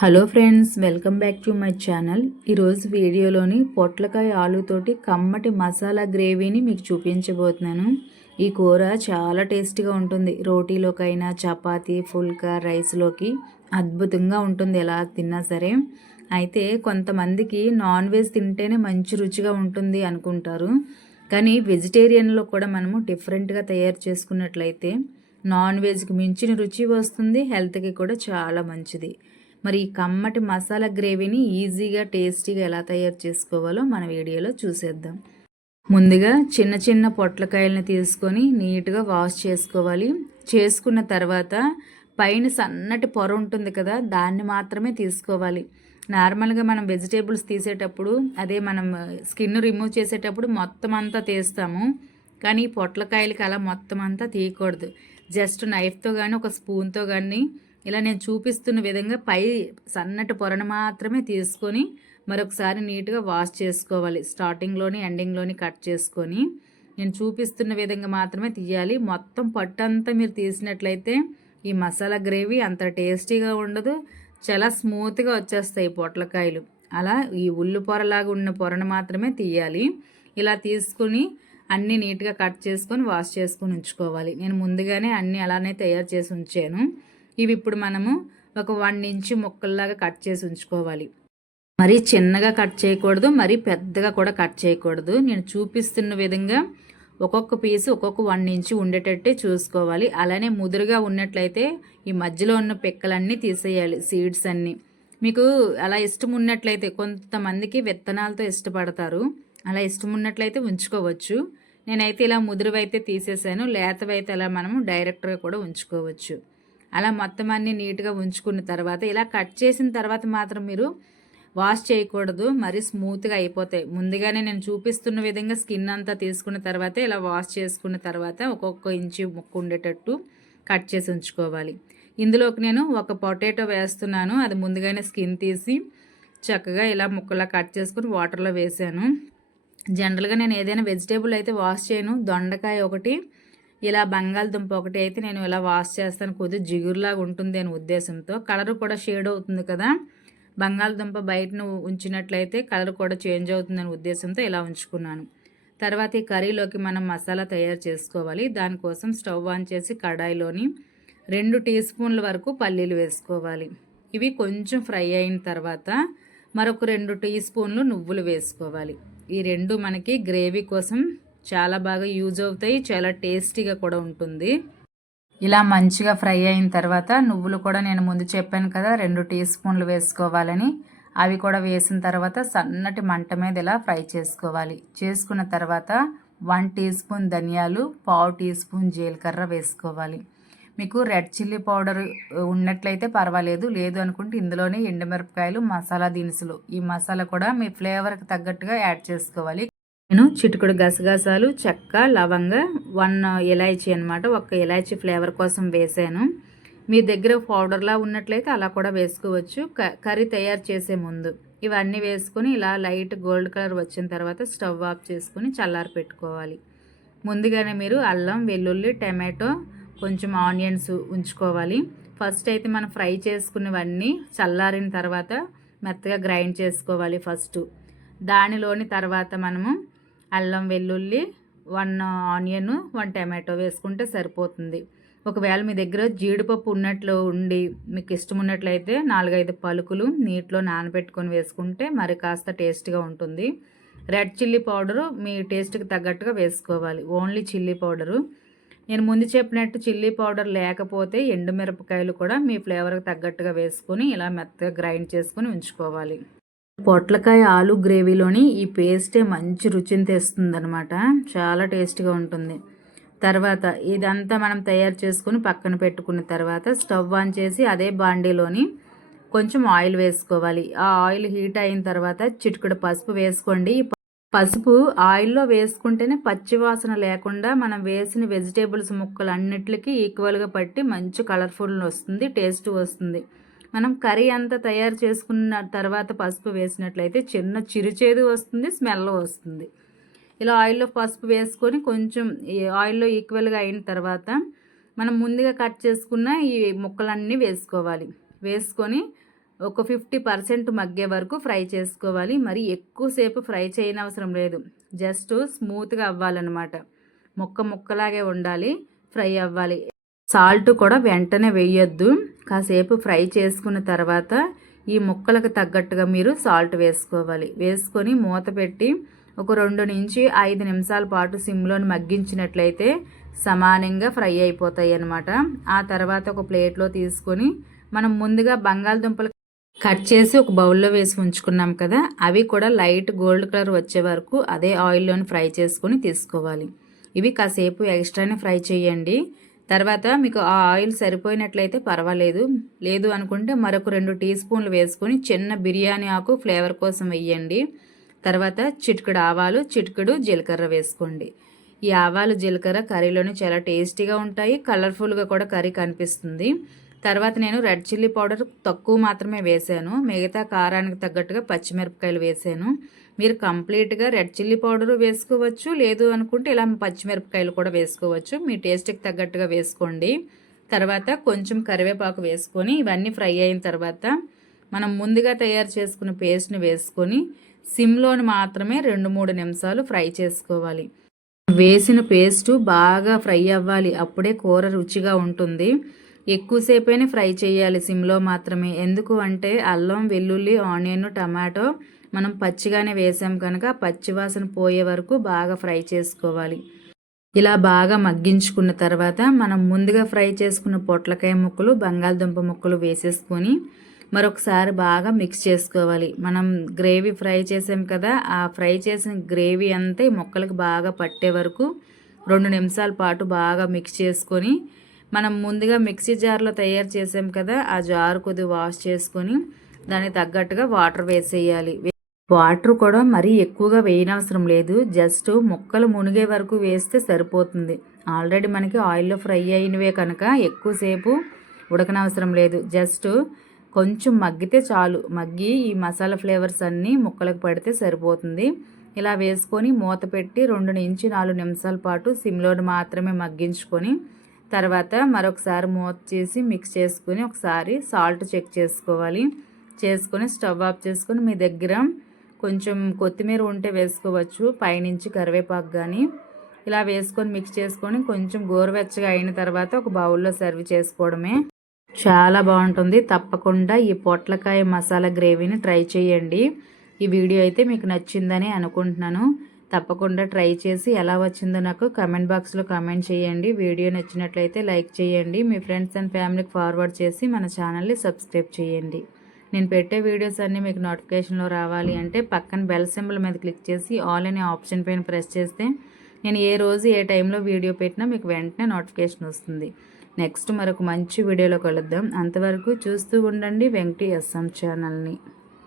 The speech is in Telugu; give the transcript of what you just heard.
Hello friends welcome back to my channel ఈరోజు వీడియోలోని పొట్లకాయ ఆలుతోటి కమ్మటి మసాలా గ్రేవీని మీకు చూపించబోతున్నాను. ఈ కూర చాలా టేస్టీగా ఉంటుంది. రోటీలోకైనా చపాతీ ఫుల్కా రైస్లోకి అద్భుతంగా ఉంటుంది ఎలా తిన్నా సరే. అయితే కొంతమందికి నాన్ వెజ్ తింటేనే మంచి రుచిగా ఉంటుంది అనుకుంటారు. కానీ వెజిటేరియన్లో కూడా మనము డిఫరెంట్గా తయారు చేసుకున్నట్లయితే నాన్ వెజ్కి మించిన రుచి వస్తుంది హెల్త్కి కూడా చాలా మంచిది. మరి ఈ కమ్మటి మసాలా గ్రేవీని ఈజీగా టేస్టీగా ఎలా తయారు చేసుకోవాలో మన వీడియోలో చూసేద్దాం. ముందుగా చిన్న చిన్న పొట్లకాయలను తీసుకొని నీట్గా వాష్ చేసుకోవాలి. చేసుకున్న తర్వాత పైన సన్నటి పొర ఉంటుంది కదా దాన్ని మాత్రమే తీసుకోవాలి. నార్మల్గా మనం వెజిటేబుల్స్ తీసేటప్పుడు అదే మనం స్కిన్ రిమూవ్ చేసేటప్పుడు మొత్తం అంతా తీస్తాము. కానీ పొట్లకాయలకి అలా మొత్తం అంతా తీయకూడదు. జస్ట్ నైఫ్తో కానీ ఒక స్పూన్తో కానీ ఇలా నేను చూపిస్తున్న విధంగా పై సన్నటి పొరను మాత్రమే తీసుకొని మరొకసారి నీట్గా వాష్ చేసుకోవాలి. స్టార్టింగ్లోని ఎండింగ్లోని కట్ చేసుకొని నేను చూపిస్తున్న విధంగా మాత్రమే తీయాలి. మొత్తం పట్టంతా మీరు తీసినట్లయితే ఈ మసాలా గ్రేవీ అంత టేస్టీగా ఉండదు. చాలా స్మూత్గా వచ్చేస్తాయి పొట్లకాయలు. అలా ఈ ఉల్లు పొరలాగా ఉన్న పొరను మాత్రమే తీయాలి. ఇలా తీసుకుని అన్నీ నీట్గా కట్ చేసుకొని వాష్ చేసుకొని ఉంచుకోవాలి. నేను ముందుగానే అన్నీ అలానే తయారు చేసి ఉంచాను. ఇవి ఇప్పుడు మనము ఒక వన్ ఇంచు ముక్కల్లాగా కట్ చేసి ఉంచుకోవాలి. మరీ చిన్నగా కట్ చేయకూడదు మరీ పెద్దగా కూడా కట్ చేయకూడదు. నేను చూపిస్తున్న విధంగా ఒక్కొక్క పీసు ఒక్కొక్క వన్ ఇంచు ఉండేటట్టే చూసుకోవాలి. అలానే ముదురుగా ఉన్నట్లయితే ఈ మధ్యలో ఉన్న పిక్కలన్నీ తీసేయాలి సీడ్స్ అన్నీ. మీకు అలా ఇష్టం ఉన్నట్లయితే కొంతమందికి విత్తనాలతో ఇష్టపడతారు. అలా ఇష్టం ఉన్నట్లయితే ఉంచుకోవచ్చు. నేనైతే ఇలా ముదురువైతే తీసేసాను లేతవైతే అలా మనము డైరెక్ట్గా కూడా ఉంచుకోవచ్చు. అలా మొత్తం అన్నీ నీట్గా ఉంచుకున్న తర్వాత ఇలా కట్ చేసిన తర్వాత మాత్రం మీరు వాష్ చేయకూడదు. మరీ స్మూత్గా అయిపోతాయి. ముందుగానే నేను చూపిస్తున్న విధంగా స్కిన్ అంతా తీసుకున్న తర్వాత ఇలా వాష్ చేసుకున్న తర్వాత ఒక్కొక్క ఇంచు ముక్కు ఉండేటట్టు కట్ చేసి ఉంచుకోవాలి. ఇందులోకి నేను ఒక పొటాటో వేస్తున్నాను. అది ముందుగానే స్కిన్ తీసి చక్కగా ఇలా ముక్కలా కట్ చేసుకుని వాటర్లో వేసాను. జనరల్గా నేను ఏదైనా వెజిటేబుల్ అయితే వాష్ చేయను. దొండకాయ ఒకటి ఇలా బంగాళదుంప ఒకటి అయితే నేను ఇలా వాష్ చేస్తాను. కొద్దిగా జిగురులాగా ఉంటుంది అనే ఉద్దేశంతో. కలర్ కూడా షేడ్ అవుతుంది కదా. బంగాళదుంప బయటను ఉంచినట్లయితే కలర్ కూడా చేంజ్ అవుతుందనే ఉద్దేశంతో ఇలా ఉంచుకున్నాను. తర్వాత ఈ కర్రీలోకి మనం మసాలా తయారు చేసుకోవాలి. దానికోసం స్టవ్ ఆన్ చేసి కడాయిలోని రెండు టీ స్పూన్ల వరకు పల్లీలు వేసుకోవాలి. ఇవి కొంచెం ఫ్రై అయిన తర్వాత మరొక రెండు టీ స్పూన్లు నువ్వులు వేసుకోవాలి. ఈ రెండు మనకి గ్రేవీ కోసం చాలా బాగా యూజ్ అవుతాయి చాలా టేస్టీగా కూడా ఉంటుంది. ఇలా మంచిగా ఫ్రై అయిన తర్వాత నువ్వులు కూడా నేను ముందు చెప్పాను కదా రెండు టీ స్పూన్లు వేసుకోవాలని. అవి కూడా వేసిన తర్వాత సన్నటి మంట మీద ఇలా ఫ్రై చేసుకోవాలి. చేసుకున్న తర్వాత వన్ టీ స్పూన్ ధనియాలు పావు టీ స్పూన్ జీలకర్ర వేసుకోవాలి. మీకు రెడ్ చిల్లీ పౌడర్ ఉన్నట్లయితే పర్వాలేదు లేదు అనుకుంటే ఇందులోనే ఎండుమిరపకాయలు మసాలా దినుసులు. ఈ మసాలా కూడా మీ ఫ్లేవర్కి తగ్గట్టుగా యాడ్ చేసుకోవాలి. నేను చిటుకుడు గసగసాలు చెక్క లవంగ వన్ ఇలాచీ అనమాట ఒక ఇలాచీ ఫ్లేవర్ కోసం వేసాను. మీ దగ్గర పౌడర్లా ఉన్నట్లయితే అలా కూడా వేసుకోవచ్చు. కర్రీ తయారు చేసే ముందు ఇవన్నీ వేసుకొని ఇలా లైట్ గోల్డ్ కలర్ వచ్చిన తర్వాత స్టవ్ ఆఫ్ చేసుకొని చల్లారి పెట్టుకోవాలి. ముందుగానే మీరు అల్లం వెల్లుల్లి టమాటో కొంచెం ఆనియన్స్ ఉంచుకోవాలి. ఫస్ట్ అయితే మనం ఫ్రై చేసుకున్నవన్నీ చల్లారిన తర్వాత మెత్తగా గ్రైండ్ చేసుకోవాలి ఫస్ట్. దానిలోని తర్వాత మనము అల్లం వెల్లుల్లి వన్ ఆనియన్ వన్ టమాటో వేసుకుంటే సరిపోతుంది. ఒకవేళ మీ దగ్గర జీడిపప్పు ఉన్నట్లు ఉండి మీకు ఇష్టం ఉన్నట్లయితే నాలుగైదు పలుకులు నీటిలో నానబెట్టుకొని వేసుకుంటే మరి కాస్త టేస్ట్గా ఉంటుంది. రెడ్ చిల్లీ పౌడరు మీ టేస్ట్కి తగ్గట్టుగా వేసుకోవాలి. Only chilli powder. నేను ముందు చెప్పినట్టు చిల్లీ పౌడర్ లేకపోతే ఎండుమిరపకాయలు కూడా మీ ఫ్లేవర్కి తగ్గట్టుగా వేసుకొని ఇలా మెత్తగా గ్రైండ్ చేసుకొని ఉంచుకోవాలి. పొట్లకాయ ఆలు గ్రేవీలోని ఈ పేస్టే మంచి రుచిని తెస్తుంది అనమాట చాలా టేస్ట్గా ఉంటుంది. తర్వాత ఇదంతా మనం తయారు చేసుకుని పక్కన పెట్టుకున్న తర్వాత స్టవ్ ఆన్ చేసి అదే బాండీలోని కొంచెం ఆయిల్ వేసుకోవాలి. ఆ ఆయిల్ హీట్ అయిన తర్వాత చిటుకుడు పసుపు వేసుకోండి. పసుపు ఆయిల్లో వేసుకుంటేనే పచ్చివాసన లేకుండా మనం వేసిన వెజిటేబుల్స్ ముక్కలు అన్నిటికీ ఈక్వల్గా పట్టి మంచి కలర్ఫుల్ వస్తుంది టేస్ట్ వస్తుంది. మనం కర్రీ అంతా తయారు చేసుకున్న తర్వాత పసుపు వేసినట్లయితే చిన్న చిరుచేదు వస్తుంది స్మెల్ వస్తుంది. ఇలా ఆయిల్లో పసుపు వేసుకొని కొంచెం ఆయిల్లో ఈక్వల్గా అయిన తర్వాత మనం ముందుగా కట్ చేసుకున్న ఈ ముక్కలన్నీ వేసుకోవాలి. వేసుకొని ఒక ఫిఫ్టీ పర్సెంట్ మగ్గే వరకు ఫ్రై చేసుకోవాలి. మరి ఎక్కువసేపు ఫ్రై చేయనవసరం లేదు. జస్ట్ స్మూత్గా అవ్వాలన్నమాట. ముక్క ముక్కలాగే ఉండాలి ఫ్రై అవ్వాలి. సాల్ట్ కూడా వెంటనే వేయొద్దు. కాసేపు ఫ్రై చేసుకున్న తర్వాత ఈ ముక్కలకు తగ్గట్టుగా మీరు సాల్ట్ వేసుకోవాలి. వేసుకొని మూత పెట్టి ఒక రెండు నుంచి ఐదు నిమిషాల పాటు సిమ్లోని మగ్గించినట్లయితే సమానంగా ఫ్రై అయిపోతాయి అన్నమాట. ఆ తర్వాత ఒక ప్లేట్లో తీసుకొని మనం ముందుగా బంగాళదుంపలు కట్ చేసి ఒక బౌల్లో వేసి ఉంచుకున్నాం కదా అవి కూడా లైట్ గోల్డ్ కలర్ వచ్చే వరకు అదే ఆయిల్లోని ఫ్రై చేసుకొని తీసుకోవాలి. ఇవి కాసేపు ఎక్స్ట్రానే ఫ్రై చేయండి. తర్వాత మీకు ఆ ఆయిల్ సరిపోయినట్లయితే పర్వాలేదు. లేదు అనుకుంటే మరొక రెండు టీ స్పూన్లు వేసుకొని చిన్న బిర్యానీ ఆకు ఫ్లేవర్ కోసం వేయండి తర్వాత చిటికెడు ఆవాలు చిటికెడు జీలకర్ర వేసుకోండి. ఈ ఆవాలు జీలకర్ర కర్రీలోనే చాలా టేస్టీగా ఉంటాయి. కలర్ఫుల్గా కూడా కర్రీ కనిపిస్తుంది. తర్వాత నేను రెడ్ చిల్లీ పౌడర్ తక్కువ మాత్రమే వేసాను. మిగతా కారానికి తగ్గట్టుగా పచ్చిమిరపకాయలు వేసాను. మీరు కంప్లీట్గా రెడ్ చిల్లీ పౌడరు వేసుకోవచ్చు లేదు అనుకుంటే ఇలా పచ్చిమిరపకాయలు కూడా వేసుకోవచ్చు. మీ టేస్ట్కి తగ్గట్టుగా వేసుకోండి. తర్వాత కొంచెం కరివేపాకు వేసుకొని ఇవన్నీ ఫ్రై అయిన తర్వాత మనం ముందుగా తయారు చేసుకున్న పేస్ట్ని వేసుకొని సిమ్లోని మాత్రమే రెండు మూడు నిమిషాలు ఫ్రై చేసుకోవాలి. వేసిన పేస్టు బాగా ఫ్రై అవ్వాలి. అప్పుడే కూర రుచిగా ఉంటుంది. ఎక్కువసేపైనా ఫ్రై చేయాలి సిమ్లో మాత్రమే. ఎందుకు అంటే అల్లం వెల్లుల్లి ఆనియన్ టమాటో మనం పచ్చిగానే వేసాం కనుక పచ్చివాసన పోయే వరకు బాగా ఫ్రై చేసుకోవాలి. ఇలా బాగా మగ్గించుకున్న తర్వాత మనం ముందుగా ఫ్రై చేసుకున్న పొట్లకాయ ముక్కలు బంగాళదుంప ముక్కలు వేసేసుకొని మరొకసారి బాగా మిక్స్ చేసుకోవాలి. మనం గ్రేవీ ఫ్రై చేసాం కదా ఆ ఫ్రై చేసిన గ్రేవీ అంతా ఈ ముక్కలకు బాగా పట్టే వరకు రెండు నిమిషాల పాటు బాగా మిక్స్ చేసుకొని మనం ముందుగా మిక్సీ జార్లో తయారు చేసాం కదా ఆ జార్ కొద్దిగా వాష్ చేసుకొని దానికి తగ్గట్టుగా వాటర్ వేసేయాలి. వాటర్ కూడా మరీ ఎక్కువగా వేయనవసరం లేదు. జస్ట్ ముక్కలు మునిగే వరకు వేస్తే సరిపోతుంది. ఆల్రెడీ మనకి ఆయిల్లో ఫ్రై అయినవే కనుక ఎక్కువసేపు ఉడకనవసరం లేదు. జస్ట్ కొంచెం మగ్గితే చాలు. మగ్గి ఈ మసాలా ఫ్లేవర్స్ అన్నీ ముక్కలకు పడితే సరిపోతుంది. ఇలా వేసుకొని మూత పెట్టి రెండు నుంచి నాలుగు నిమిషాల పాటు సిమ్లోని మాత్రమే మగ్గించుకొని తర్వాత మరొకసారి మూత చేసి మిక్స్ చేసుకొని ఒకసారి సాల్ట్ చెక్ చేసుకోవాలి. చేసుకొని స్టవ్ ఆఫ్ చేసుకొని మీ దగ్గర కొంచెం కొత్తిమీర ఉంటే వేసుకోవచ్చు పైనుంచి కరివేపాకు కానీ ఇలా వేసుకొని మిక్స్ చేసుకొని కొంచెం గోరువెచ్చగా అయిన తర్వాత ఒక బౌల్లో సర్వ్ చేసుకోవడమే. చాలా బాగుంటుంది. తప్పకుండా ఈ పొట్లకాయ మసాలా గ్రేవీని ట్రై చేయండి. ఈ వీడియో అయితే మీకు నచ్చిందని అనుకుంటున్నాను. తప్పకుండా ట్రై చేసి ఎలా వచ్చిందో నాకు కమెంట్ బాక్స్లో కమెంట్ చేయండి. వీడియో నచ్చినట్లయితే లైక్ చేయండి. మీ ఫ్రెండ్స్ అండ్ ఫ్యామిలీకి ఫార్వర్డ్ చేసి మన ఛానల్ని సబ్స్క్రైబ్ చేయండి. నేను పెట్టే వీడియోస్ అన్నీ మీకు నోటిఫికేషన్లో రావాలి అంటే పక్కన బెల్ సింబల్ మీద క్లిక్ చేసి ఆల్ అనే ఆప్షన్ పైన ప్రెస్ చేస్తే నేను ఏ రోజు ఏ టైంలో వీడియో పెట్టినా మీకు వెంటనే నోటిఫికేషన్ వస్తుంది. నెక్స్ట్ మరొక మంచి వీడియోలో కలుద్దాం. అంతవరకు చూస్తూ ఉండండి వెంకటి ఎస్ఎం ఛానల్ని.